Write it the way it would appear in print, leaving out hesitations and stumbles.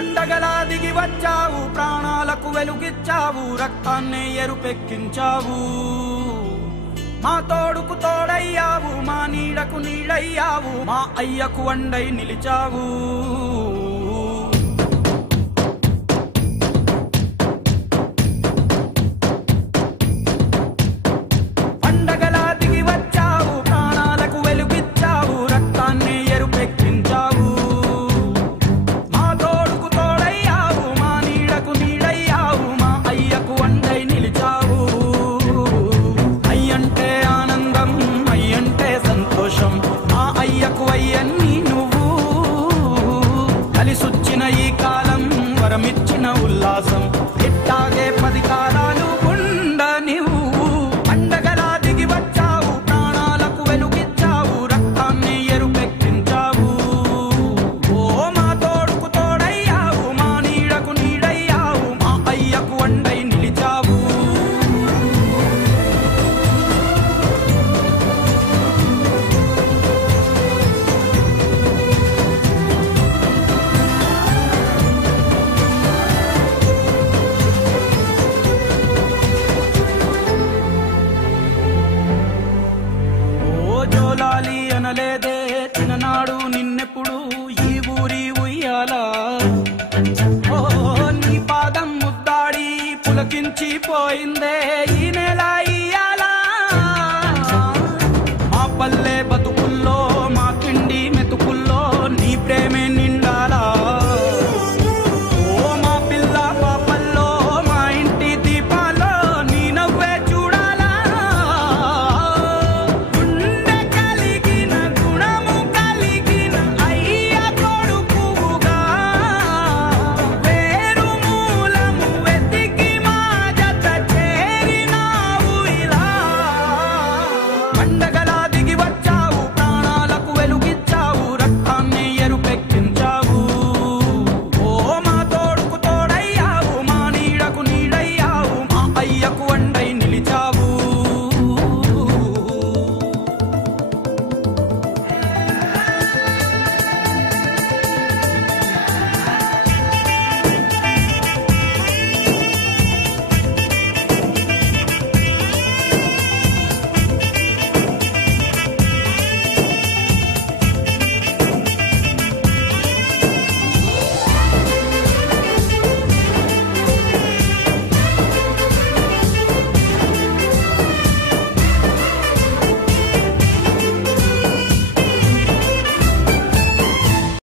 పండగలా దిగి వచ్చావు, ప్రాణాలకు వెలుగిచ్చావు, రక్తాన్నే ఎరుపెక్కించావు. మా తోడుకు తోడయ్యావు, మా నీడకు నీడయ్యావు, మా అయ్యకు వండై నిలిచావు. పండగలా దిగి వచ్చావు, ప్రాణాలకు వెలుగిచ్చావు, రక్తాన్నే ఎరుపెక్కించావు. మా తోడుకు తోడయ్యావు, మా నీడకు నీడయ్యావు, మా అయ్యకు వండై నిలిచావు. అయ్యంటే ఆనందం, అయ్యంటే సంతోషం, మా అయ్యకు అయ్యన్ని నువ్వు. కలిసొచ్చిన ఈ కాలం వరమిచ్చిన ఉల్లాసం, ఇట్టాగే 10 కాలాలు ఉండ నువ్వు. పండగలా దిగి వచ్చావు, ప్రాణాలకు వెలుగిచ్చావు, రక్తాన్ని ఎరుపెక్కించావు. ఓ మా తోడుకు తోడయ్యావు, మా నీడకు నీడయ్యావు, మా అయ్యకు వండై నిలిచావు. జోలాలి అనలేదే చిన్ననాడు నిన్నెప్పుడు ఈ ఊరి ఉయ్యాలా. ఓ నీ పాదం ముద్దాడి పులకించిపోయిందే ఈ నెల ఇయ్యాలా. మా పల్లె బతుకుల్లో, మా తిండి మెతుకుల్లో నీ ప్రేమే నిండాలా. ఓ మా పిల్ల పాపల్లో, మా ఇంటి దీపాల్లో నీ నవ్వే చూడాలా. గుండె కలిగిన గుణము కలిగిన అయ్య కొడుకుగా, వేరు మూలము వెతికి మా జత చేరినావు ఇలా. పండగ